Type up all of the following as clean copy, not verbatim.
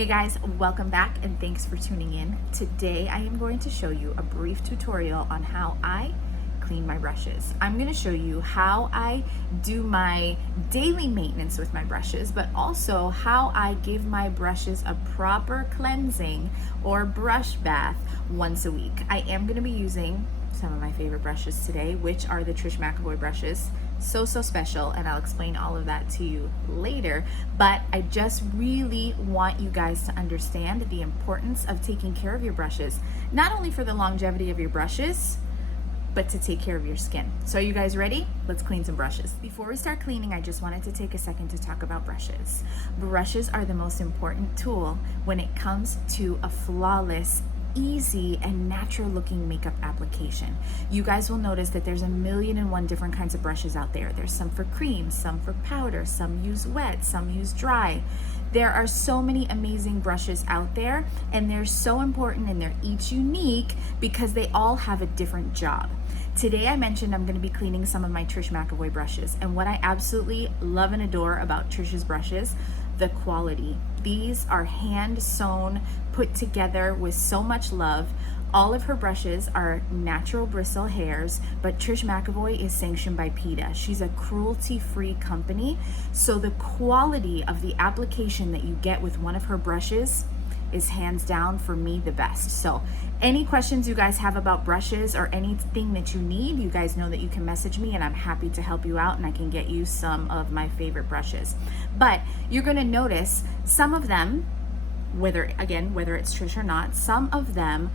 Hey guys, welcome back and thanks for tuning in. Today I am going to show you a brief tutorial on how I clean my brushes. I'm going to show you how I do my daily maintenance with my brushes, but also how I give my brushes a proper cleansing or brush bath once a week. I am going to be using some of my favorite brushes today, which are the Trish McEvoy brushes. So special, and I'll explain all of that to you later, but I just really want you guys to understand the importance of taking care of your brushes, not only for the longevity of your brushes, but to take care of your skin. So are you guys ready? Let's clean some brushes. Before we start cleaning, I just wanted to take a second to talk about brushes. Brushes are the most important tool when it comes to a flawless, easy and natural looking makeup application. You guys will notice that there's 1,000,001 different kinds of brushes out there. There's some for cream, some for powder, some use wet, some use dry. There are so many amazing brushes out there, and they're so important and they're each unique because they all have a different job. Today I mentioned I'm going to be cleaning some of my Trish McEvoy brushes, and what I absolutely love and adore about Trish's brushes, the quality. These are hand sewn, put together with so much love. All of her brushes are natural bristle hairs, but Trish McEvoy is sanctioned by PETA. She's a cruelty-free company, so the quality of the application that you get with one of her brushes is hands down for me the best. So any questions you guys have about brushes or anything that you need, you guys know that you can message me and I'm happy to help you out and I can get you some of my favorite brushes. But you're gonna notice some of them, whether it's Trish or not, some of them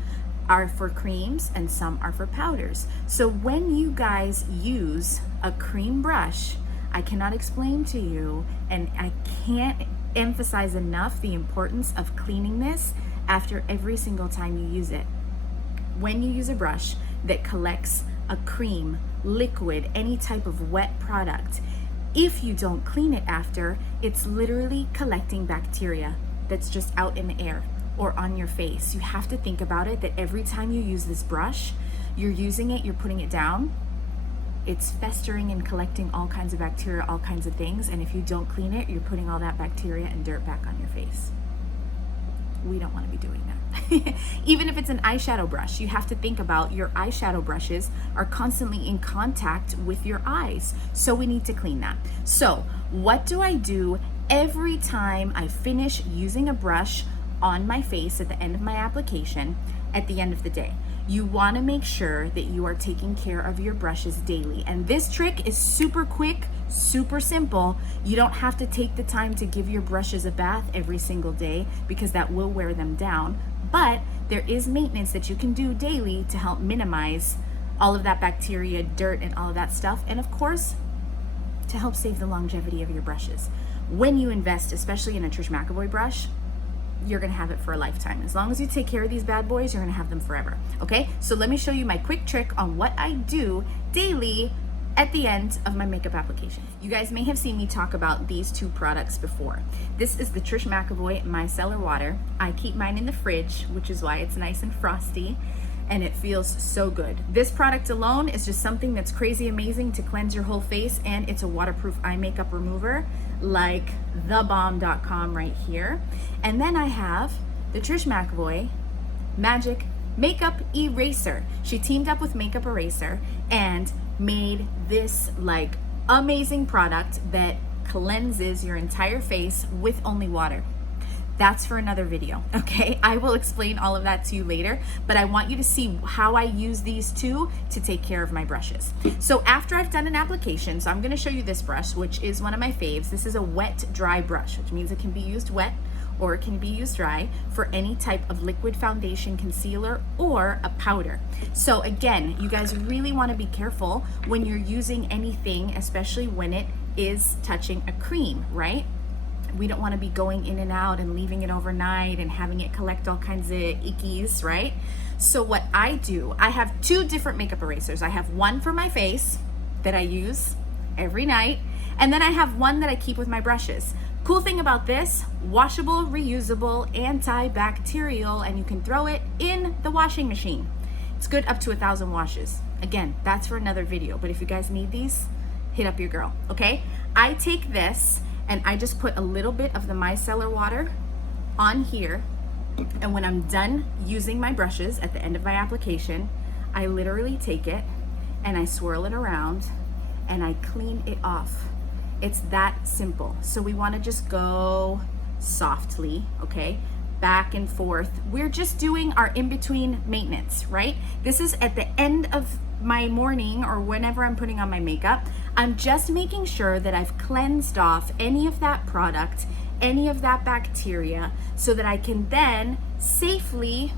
are for creams and some are for powders. So when you guys use a cream brush, I cannot explain to you, and I can't emphasize enough the importance of cleaning this after every single time you use it. When you use a brush that collects a cream, liquid, any type of wet product, if you don't clean it after, it's literally collecting bacteria that's just out in the air or on your face. You have to think about it that every time you use this brush, you're using it, you're putting it down, it's festering and collecting all kinds of bacteria, all kinds of things, and if you don't clean it, you're putting all that bacteria and dirt back on your face. We don't want to be doing that. Even if it's an eyeshadow brush, you have to think about your eyeshadow brushes are constantly in contact with your eyes, so we need to clean that. So what do I do every time I finish using a brush on my face at the end of my application at the end of the day? You want to make sure that you are taking care of your brushes daily. And this trick is super quick, super simple. You don't have to take the time to give your brushes a bath every single day because that will wear them down. But there is maintenance that you can do daily to help minimize all of that bacteria, dirt, and all of that stuff. And of course, to help save the longevity of your brushes. When you invest, especially in a Trish McEvoy brush, you're gonna have it for a lifetime. As long as you take care of these bad boys, you're gonna have them forever. Okay, so let me show you my quick trick on what I do daily at the end of my makeup application. You guys may have seen me talk about these two products before. This is the Trish McEvoy Micellar Water. I keep mine in the fridge, which is why it's nice and frosty, and it feels so good. This product alone is just something that's crazy amazing to cleanse your whole face, and it's a waterproof eye makeup remover like thebomb.com right here. And then I have the Trish McEvoy Magic Makeup Eraser. She teamed up with Makeup Eraser and made this like amazing product that cleanses your entire face with only water. That's for another video, okay? I will explain all of that to you later, but I want you to see how I use these two to take care of my brushes. So after I've done an application, so I'm gonna show you this brush, which is one of my faves. This is a wet dry brush, which means it can be used wet or it can be used dry for any type of liquid foundation, concealer, or a powder. So again, you guys really wanna be careful when you're using anything, especially when it is touching a cream, right? We don't want to be going in and out and leaving it overnight and having it collect all kinds of ickies, right? So what I do, I have two different makeup erasers. I have one for my face that I use every night, and then I have one that I keep with my brushes. Cool thing about this, washable, reusable, antibacterial, and you can throw it in the washing machine. It's good up to 1,000 washes. Again, that's for another video, but if you guys need these, hit up your girl, okay? I take this and I just put a little bit of the micellar water on here, and when I'm done using my brushes at the end of my application, I literally take it and I swirl it around and I clean it off. It's that simple. So we want to just go softly, okay? Back and forth. We're just doing our in-between maintenance, right? This is at the end of my morning or whenever I'm putting on my makeup. I'm just making sure that I've cleansed off any of that product, any of that bacteria, so that I can then safely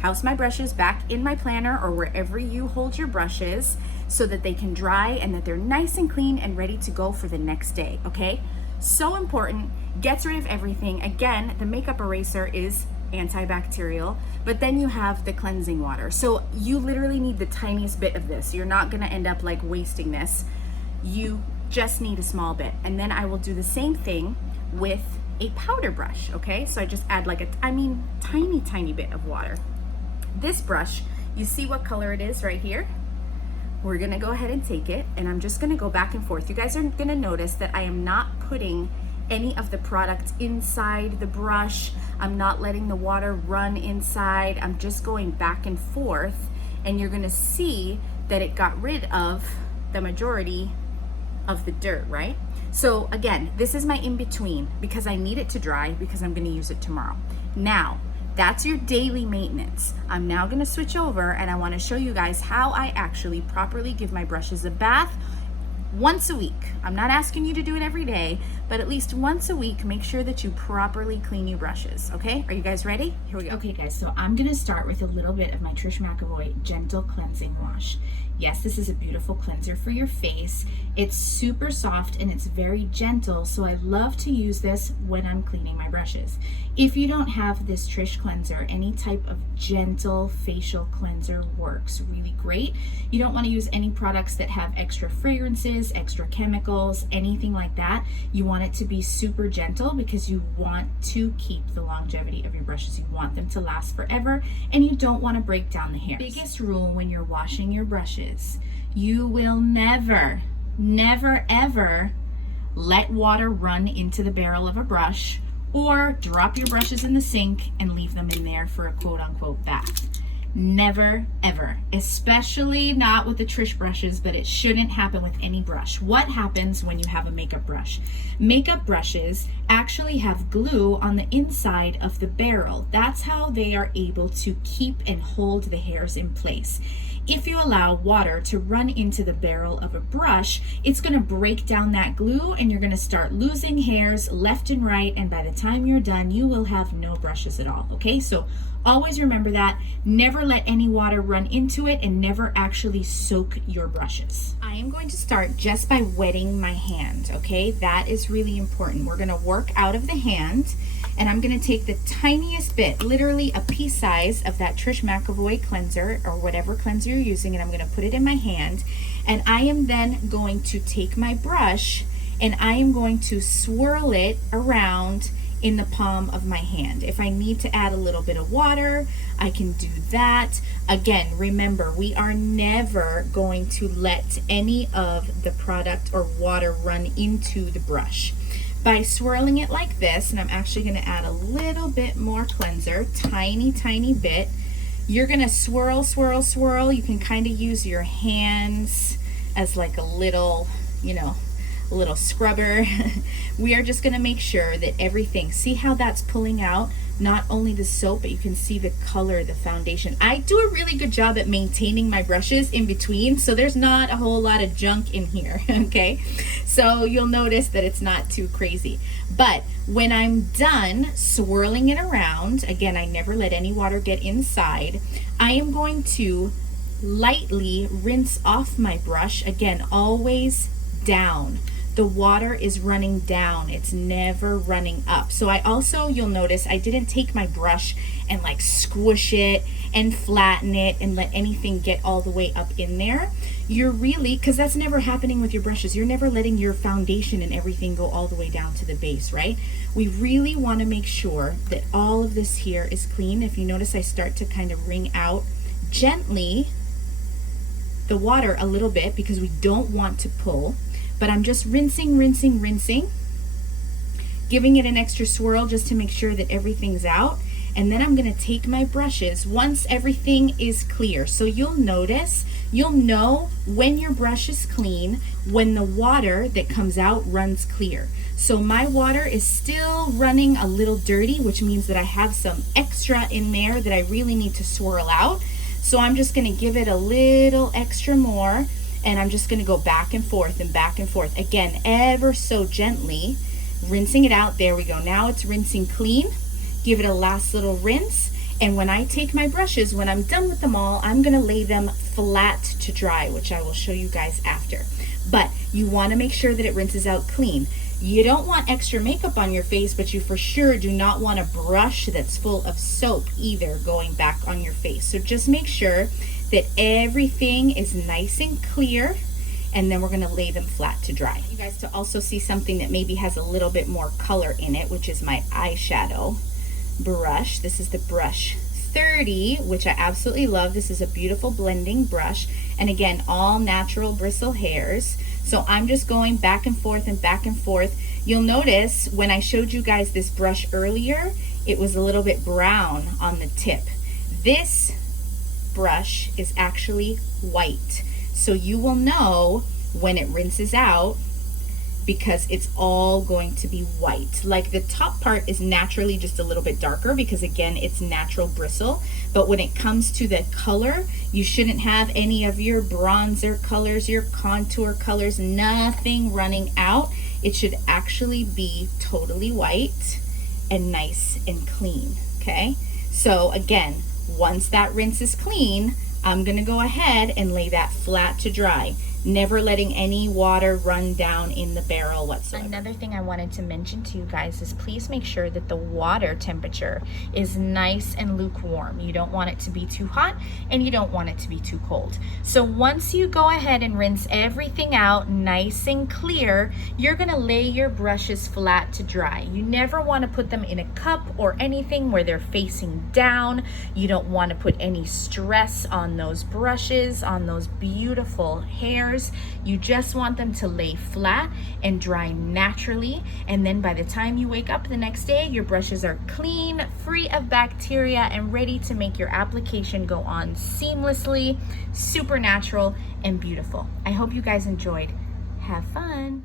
house my brushes back in my planner or wherever you hold your brushes, so that they can dry and that they're nice and clean and ready to go for the next day, okay? So important, gets rid of everything. Again, the makeup eraser is antibacterial, but then you have the cleansing water. So you literally need the tiniest bit of this. You're not gonna end up like wasting this. You just need a small bit. And then I will do the same thing with a powder brush, okay? So I just add like tiny bit of water. This brush, you see what color it is right here? We're gonna go ahead and take it, and I'm just gonna go back and forth. You guys are gonna notice that I am not putting any of the product inside the brush. I'm not letting the water run inside. I'm just going back and forth, and you're gonna see that it got rid of the majority of the dirt, right? So again, this is my in-between because I need it to dry because I'm gonna use it tomorrow. Now, that's your daily maintenance. I'm now gonna switch over and I wanna show you guys how I actually properly give my brushes a bath once a week. I'm not asking you to do it every day, but at least once a week, make sure that you properly clean your brushes, okay? Are you guys ready? Here we go. Okay guys, so I'm gonna start with a little bit of my Trish McEvoy Gentle Cleansing Wash. Yes, this is a beautiful cleanser for your face. It's super soft and it's very gentle, so I love to use this when I'm cleaning my brushes. If you don't have this Trish cleanser, any type of gentle facial cleanser works really great. You don't want to use any products that have extra fragrances, extra chemicals, anything like that. You want it to be super gentle because you want to keep the longevity of your brushes. You want them to last forever, and you don't want to break down the hairs. Biggest rule when you're washing your brushes, you will never ever let water run into the barrel of a brush or drop your brushes in the sink and leave them in there for a quote-unquote bath. Never ever, especially not with the Trish brushes, but it shouldn't happen with any brush. What happens when you have a makeup brush? Makeup brushes actually have glue on the inside of the barrel. That's how they are able to keep and hold the hairs in place. If you allow water to run into the barrel of a brush, it's going to break down that glue and you're going to start losing hairs left and right, and by the time you're done, you will have no brushes at all, okay? So always remember that. Never let any water run into it and never actually soak your brushes. I am going to start just by wetting my hand, okay? That is really important. We're going to work out of the hand, and I'm going to take the tiniest bit, literally a pea size of that Trish McEvoy cleanser or whatever cleanser you're using, and I'm going to put it in my hand, and I am then going to take my brush and I am going to swirl it around in the palm of my hand. If I need to add a little bit of water, I can do that. Again, remember, we are never going to let any of the product or water run into the brush. By swirling it like this, and I'm actually going to add a little bit more cleanser, tiny bit. You're going to swirl, swirl, swirl. You can kind of use your hands as like a little, a little scrubber. We are just going to make sure that everything, see how that's pulling out not only the soap, but you can see the color, the foundation. I do a really good job at maintaining my brushes in between, so there's not a whole lot of junk in here, okay? So you'll notice that it's not too crazy. But when I'm done swirling it around, again, I never let any water get inside, I am going to lightly rinse off my brush, again, always down. The water is running down, it's never running up. So I also, you'll notice, I didn't take my brush and like squish it and flatten it and let anything get all the way up in there. You're really, because that's never happening with your brushes, you're never letting your foundation and everything go all the way down to the base, right? We really want to make sure that all of this here is clean. If you notice, I start to kind of wring out gently the water a little bit because we don't want to pull. But I'm just rinsing. giving it an extra swirl just to make sure that everything's out. And then I'm gonna take my brushes once everything is clear. So you'll notice, you'll know when your brush is clean, when the water that comes out runs clear. So my water is still running a little dirty, which means that I have some extra in there that I really need to swirl out. So I'm just gonna give it a little extra more, and I'm just gonna go back and forth and back and forth. Again, ever so gently, rinsing it out. There we go. Now it's rinsing clean. Give it a last little rinse, and when I take my brushes, when I'm done with them all, I'm gonna lay them flat to dry, which I will show you guys after. But you wanna make sure that it rinses out clean. You don't want extra makeup on your face, but you for sure do not want a brush that's full of soap either going back on your face. So just make sure that everything is nice and clear, and then we're gonna lay them flat to dry. You guys to also see something that maybe has a little bit more color in it, which is my eyeshadow brush. This is the brush 30, which I absolutely love. This is a beautiful blending brush, and again, all natural bristle hairs. So I'm just going back and forth and back and forth. You'll notice when I showed you guys this brush earlier, it was a little bit brown on the tip. This brush is actually white. So you will know when it rinses out, because it's all going to be white. Like the top part is naturally just a little bit darker because again, it's natural bristle. But when it comes to the color, you shouldn't have any of your bronzer colors, your contour colors, nothing running out. It should actually be totally white and nice and clean, okay? So again, once that rinse is clean, I'm gonna go ahead and lay that flat to dry, never letting any water run down in the barrel whatsoever. Another thing I wanted to mention to you guys is please make sure that the water temperature is nice and lukewarm. You don't want it to be too hot and you don't want it to be too cold. So once you go ahead and rinse everything out nice and clear, you're gonna lay your brushes flat to dry. You never want to put them in a cup or anything where they're facing down. You don't want to put any stress on those brushes, on those beautiful hairs. You just want them to lay flat and dry naturally, and then by the time you wake up the next day, your brushes are clean, free of bacteria, and ready to make your application go on seamlessly, super natural and beautiful. I hope you guys enjoyed. Have fun.